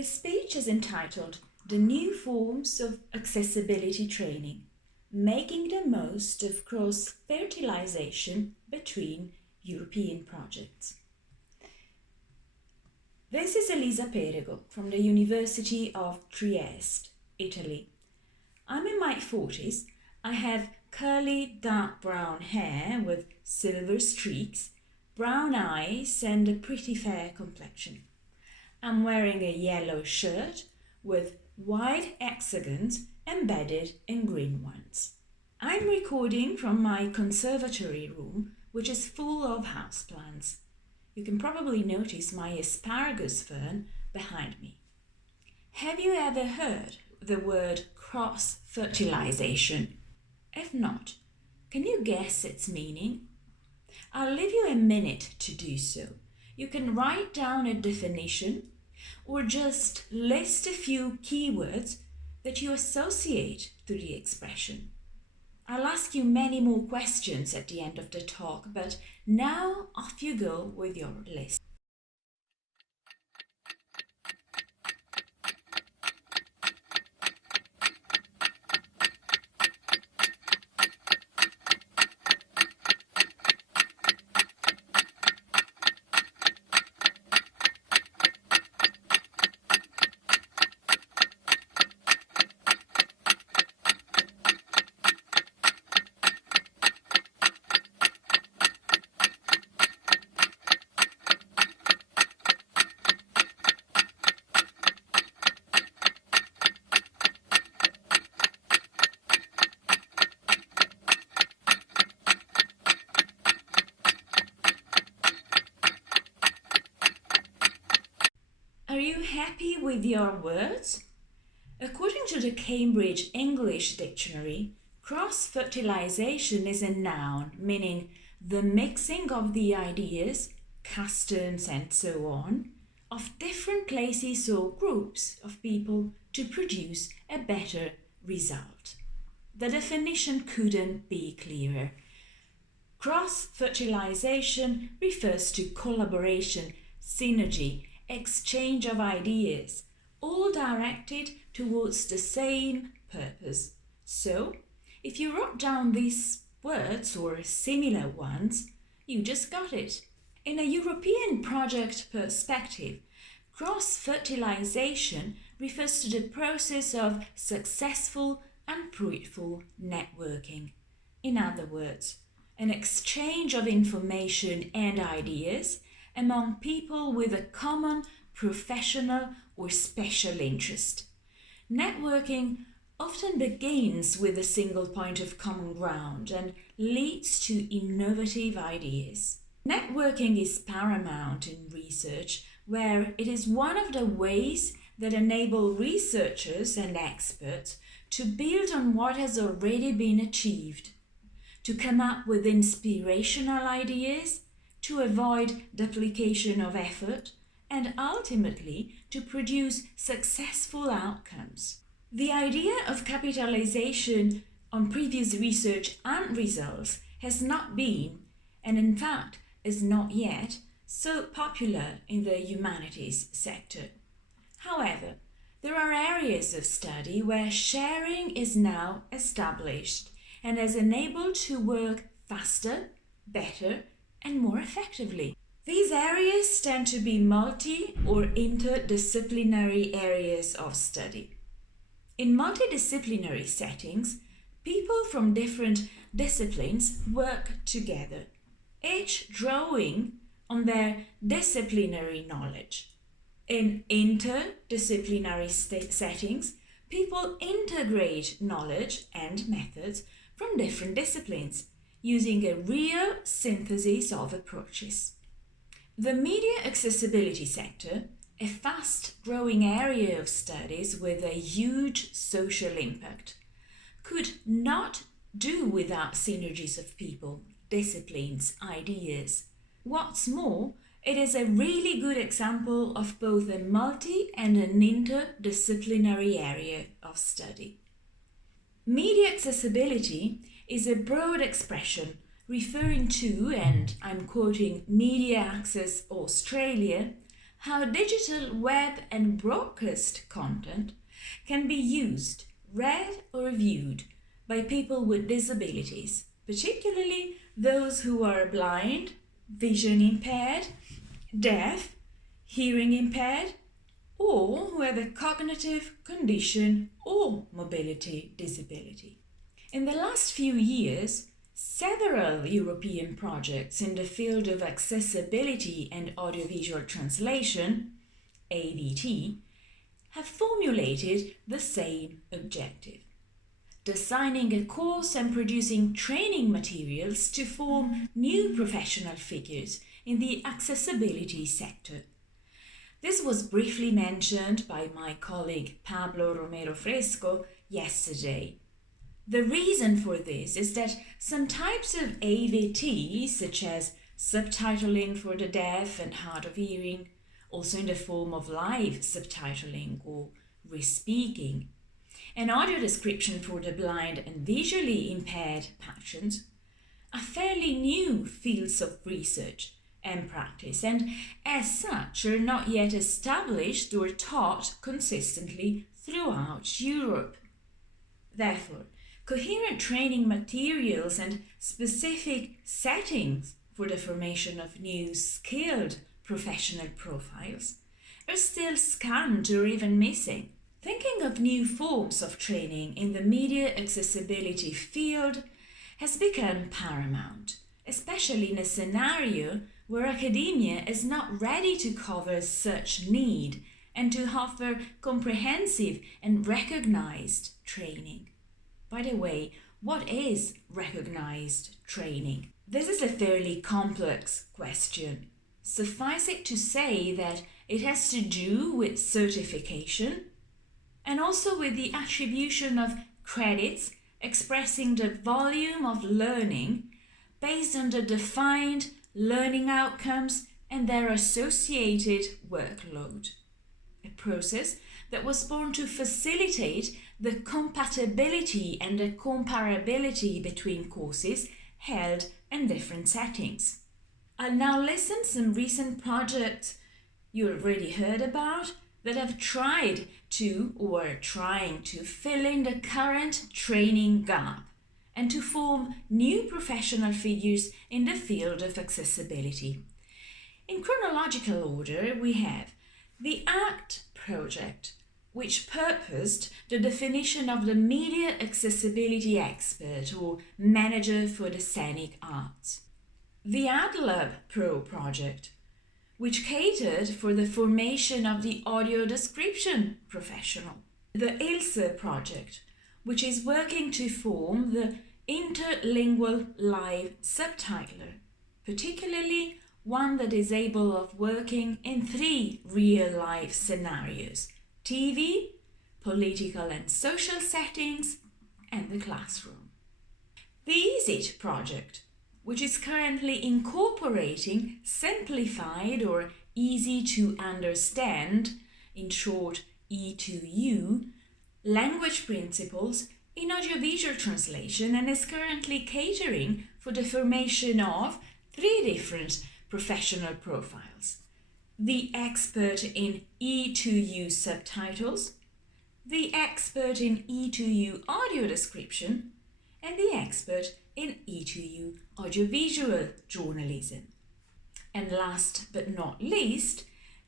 His speech is entitled "The New Forms of Accessibility Training, Making the Most of Cross-Fertilization Between European Projects." This is Elisa Peregro from the University of Trieste, Italy. I'm in my 40s. I have curly dark brown hair with silver streaks, brown eyes and a pretty fair complexion. I'm wearing a yellow shirt with white hexagons embedded in green ones. I'm recording from my conservatory room, which is full of houseplants. You can probably notice my asparagus fern behind me. Have you ever heard the word cross-fertilization? If not, can you guess its meaning? I'll leave you a minute to do so. You can write down a definition or just list a few keywords that you associate to the expression. I'll ask you many more questions at the end of the talk, but now off you go with your list. Are you happy with your words? According to the Cambridge English Dictionary, cross-fertilization is a noun meaning the mixing of the ideas, customs and so on of different places or groups of people to produce a better result. The definition couldn't be clearer. Cross-fertilization refers to collaboration, synergy, exchange of ideas, all directed towards the same purpose. So, if you wrote down these words or similar ones, you just got it. In a European project perspective, cross-fertilization refers to the process of successful and fruitful networking. In other words, an exchange of information and ideas among people with a common professional or special interest. Networking often begins with a single point of common ground and leads to innovative ideas. Networking is paramount in research, where it is one of the ways that enable researchers and experts to build on what has already been achieved, to come up with inspirational ideas, to avoid duplication of effort, and ultimately to produce successful outcomes. The idea of capitalization on previous research and results has not been, and in fact is not yet, so popular in the humanities sector. However, there are areas of study where sharing is now established and is enabled to work faster, better, and more effectively. These areas tend to be multi- or interdisciplinary areas of study. In multidisciplinary settings, people from different disciplines work together, each drawing on their disciplinary knowledge. In interdisciplinary settings, people integrate knowledge and methods from different disciplines, using a real synthesis of approaches. The media accessibility sector, a fast-growing area of studies with a huge social impact, could not do without synergies of people, disciplines, ideas. What's more, it is a really good example of both a multi- and an interdisciplinary area of study. Media accessibility is a broad expression referring to, and I'm quoting Media Access Australia, how digital web and broadcast content can be used, read or viewed by people with disabilities, particularly those who are blind, vision impaired, deaf, hearing impaired, or who have a cognitive condition or mobility disability. In the last few years, several European projects in the field of accessibility and audiovisual translation, AVT, have formulated the same objective: designing a course and producing training materials to form new professional figures in the accessibility sector. This was briefly mentioned by my colleague Pablo Romero Fresco yesterday. The reason for this is that some types of AVT, such as subtitling for the deaf and hard of hearing, also in the form of live subtitling or re-speaking, and audio description for the blind and visually impaired patrons, are fairly new fields of research and practice, and as such are not yet established or taught consistently throughout Europe. Therefore, coherent training materials and specific settings for the formation of new skilled professional profiles are still scant or even missing. Thinking of new forms of training in the media accessibility field has become paramount, especially in a scenario where academia is not ready to cover such need and to offer comprehensive and recognized training. By the way, what is recognized training? This is a fairly complex question. Suffice it to say that it has to do with certification and also with the attribution of credits expressing the volume of learning based on the defined learning outcomes and their associated workload. A process that was born to facilitate the compatibility and the comparability between courses held in different settings. I'll now list some recent projects you already heard about that have tried to or are trying to fill in the current training gap and to form new professional figures in the field of accessibility. In chronological order, we have the ACT project, which purposed the definition of the media accessibility expert or manager for the scenic arts. The ADLAB Pro project, which catered for the formation of the audio description professional. The Elisa project, which is working to form the interlingual live subtitler, particularly one that is able of working in 3 real-life scenarios: TV, political and social settings, and the classroom. The EasyIt project, which is currently incorporating simplified or easy to understand, in short E2U, language principles in audiovisual translation and is currently catering for the formation of 3 different professional profiles: the expert in E2U subtitles, the expert in E2U audio description, and the expert in E2U audiovisual journalism. And last but not least,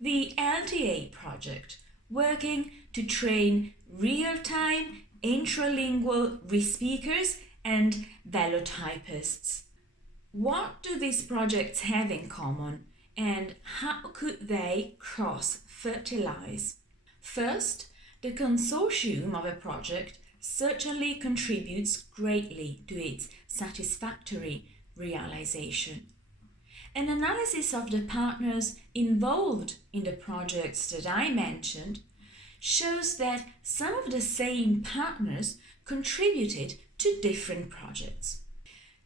the LTA project, working to train real-time intralingual re-speakers and velotypists. What do these projects have in common, and how could they cross-fertilize? First, the consortium of a project certainly contributes greatly to its satisfactory realization. An analysis of the partners involved in the projects that I mentioned shows that some of the same partners contributed to different projects.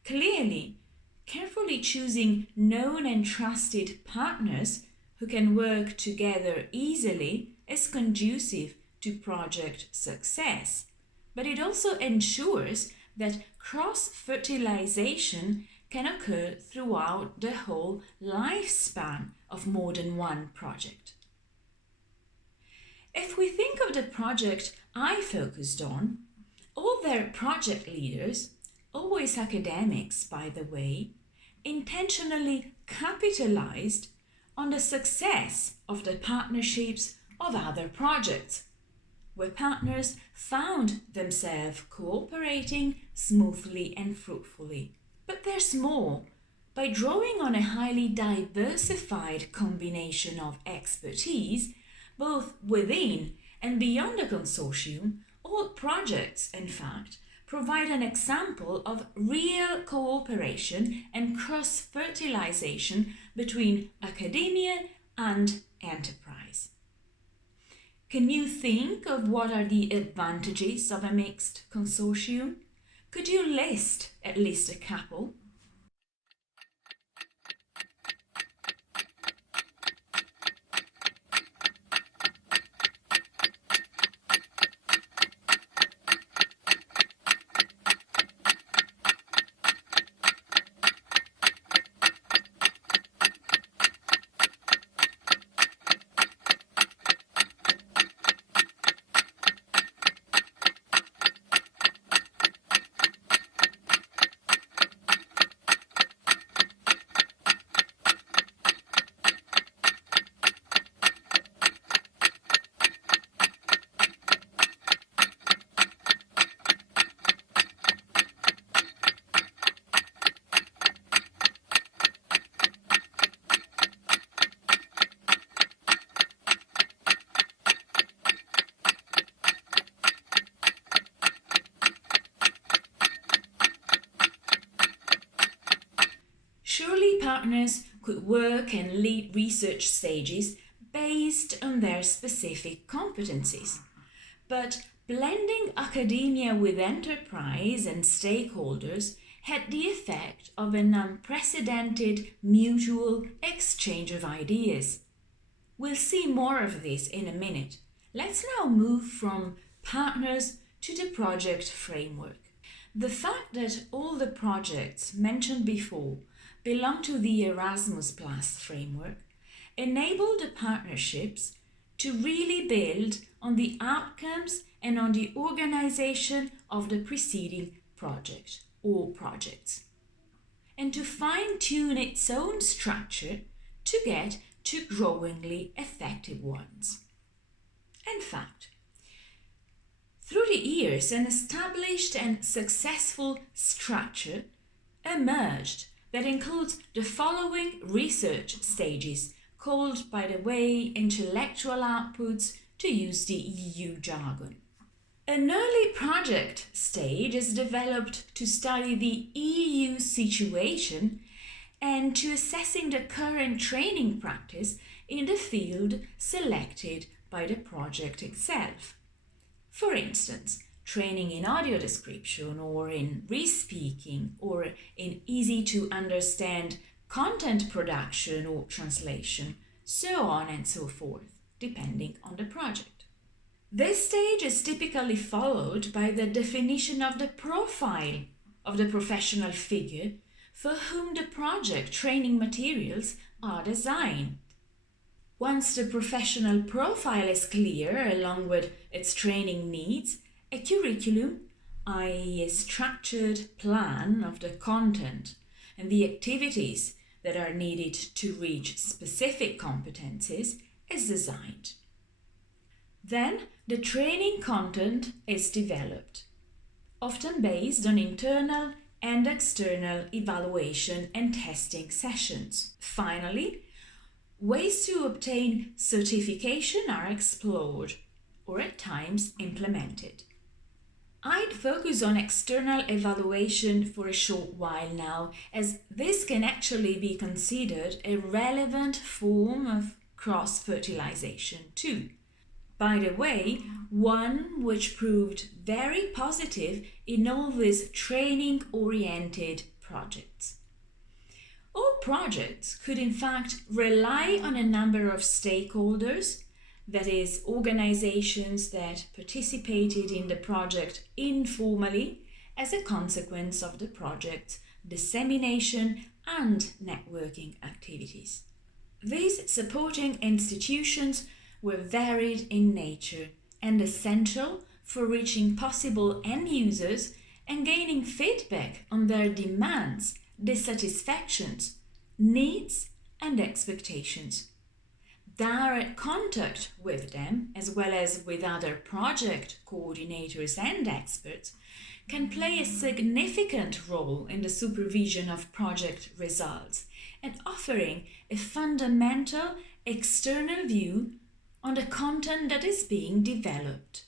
Clearly, carefully choosing known and trusted partners who can work together easily is conducive to project success, but it also ensures that cross-fertilization can occur throughout the whole lifespan of more than one project. If we think of the project I focused on, all their project leaders, always academics by the way, intentionally capitalized on the success of the partnerships of other projects, where partners found themselves cooperating smoothly and fruitfully. But there's more. By drawing on a highly diversified combination of expertise, both within and beyond the consortium, all projects, in fact, provide an example of real cooperation and cross-fertilization between academia and enterprise. Can you think of what are the advantages of a mixed consortium? Could you list at least a couple? Surely partners could work and lead research stages based on their specific competencies. But blending academia with enterprise and stakeholders had the effect of an unprecedented mutual exchange of ideas. We'll see more of this in a minute. Let's now move from partners to the project framework. The fact that all the projects mentioned before belong to the Erasmus Plus framework enabled the partnerships to really build on the outcomes and on the organization of the preceding project or projects, and to fine-tune its own structure to get to growingly effective ones. In fact, through the years, an established and successful structure emerged that includes the following research stages, called, by the way, intellectual outputs, to use the EU jargon. An early project stage is developed to study the EU situation and to assessing the current training practice in the field selected by the project itself. For instance, training in audio description or in re-speaking or in easy-to-understand content production or translation, so on and so forth, depending on the project. This stage is typically followed by the definition of the profile of the professional figure for whom the project training materials are designed. Once the professional profile is clear, along with its training needs, a curriculum, i.e. a structured plan of the content and the activities that are needed to reach specific competencies, is designed. Then the training content is developed, often based on internal and external evaluation and testing sessions. Finally, ways to obtain certification are explored or at times implemented. I'd focus on external evaluation for a short while now, as this can actually be considered a relevant form of cross-fertilization too. By the way, one which proved very positive in all these training-oriented projects. All projects could in fact rely on a number of stakeholders, that is, organizations that participated in the project informally as a consequence of the project's dissemination and networking activities. These supporting institutions were varied in nature and essential for reaching possible end users and gaining feedback on their demands, dissatisfactions, needs and expectations. Direct contact with them, as well as with other project coordinators and experts, can play a significant role in the supervision of project results and offering a fundamental external view on the content that is being developed.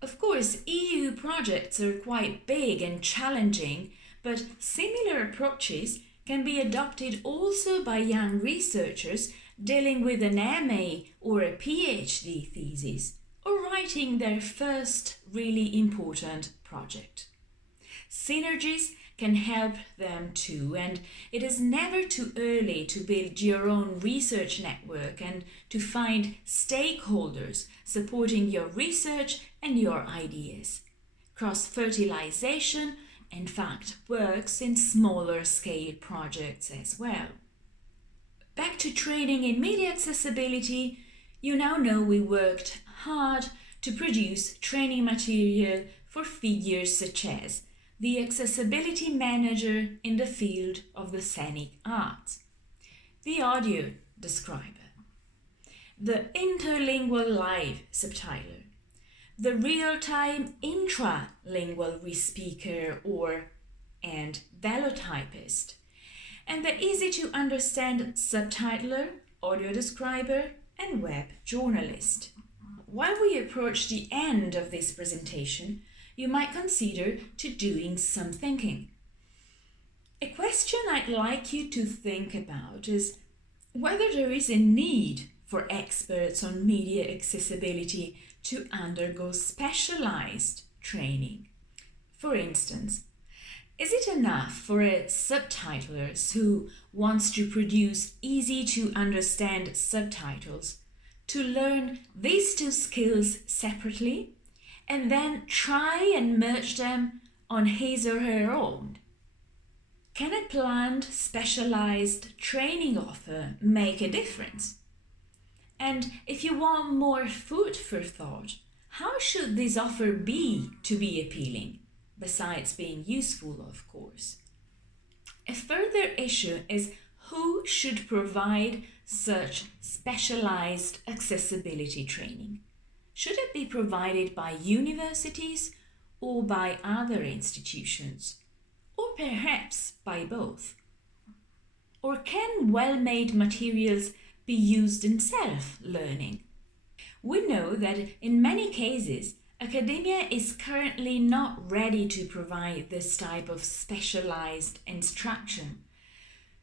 Of course, EU projects are quite big and challenging, but similar approaches can be adopted also by young researchers dealing with an MA or a PhD thesis, or writing their first really important project. Synergies can help them too, and it is never too early to build your own research network and to find stakeholders supporting your research and your ideas. Cross-fertilization, in fact, works in smaller scale projects as well. Back to training in media accessibility, you now know we worked hard to produce training material for figures such as the accessibility manager in the field of the scenic arts, the audio describer, the interlingual live subtitler, the real-time intralingual respeaker and velotypist, and the easy-to-understand subtitler, audio describer, and web journalist. While we approach the end of this presentation, you might consider to doing some thinking. A question I'd like you to think about is whether there is a need for experts on media accessibility to undergo specialized training. For instance, is it enough for a subtitler who wants to produce easy-to-understand subtitles to learn these two skills separately and then try and merge them on his or her own? Can a planned specialized training offer make a difference? And if you want more food for thought, how should this offer be to be appealing, besides being useful, of course? A further issue is who should provide such specialized accessibility training. Should it be provided by universities or by other institutions, or perhaps by both? Or can well-made materials be used in self-learning? We know that in many cases, academia is currently not ready to provide this type of specialized instruction.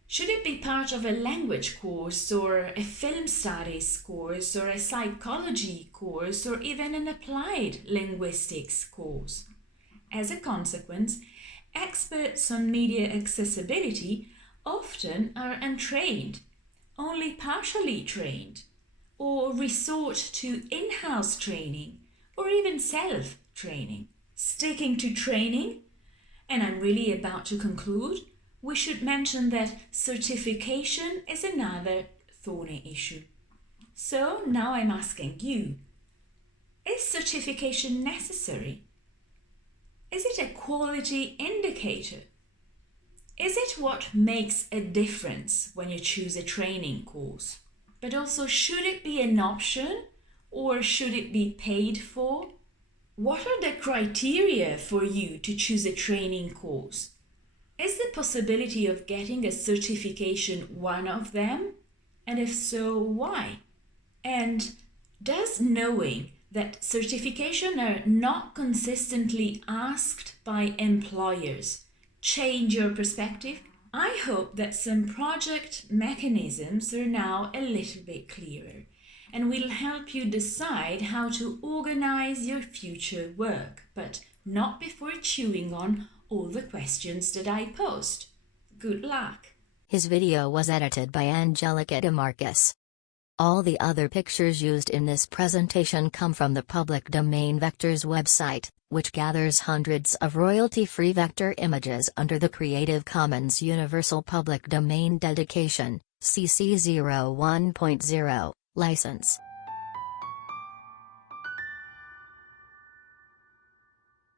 Should it be part of a language course or a film studies course or a psychology course or even an applied linguistics course? As a consequence, experts on media accessibility often are untrained, only partially trained, or resort to in-house training or even self-training. Sticking to training, and I'm really about to conclude, we should mention that certification is another thorny issue. So now I'm asking you, is certification necessary? Is it a quality indicator? Is it what makes a difference when you choose a training course? But also, should it be an option or should it be paid for? What are the criteria for you to choose a training course? Is the possibility of getting a certification one of them? And if so, why? And does knowing that certification are not consistently asked by employers change your perspective? I hope that some project mechanisms are now a little bit clearer and will help you decide how to organize your future work, but not before chewing on all the questions that I posed. Good luck. His video was edited by Angelica DeMarcus. All the other pictures used in this presentation come from the public domain Vectors website, which gathers hundreds of royalty-free vector images under the Creative Commons Universal Public Domain Dedication, CC 01.0, license.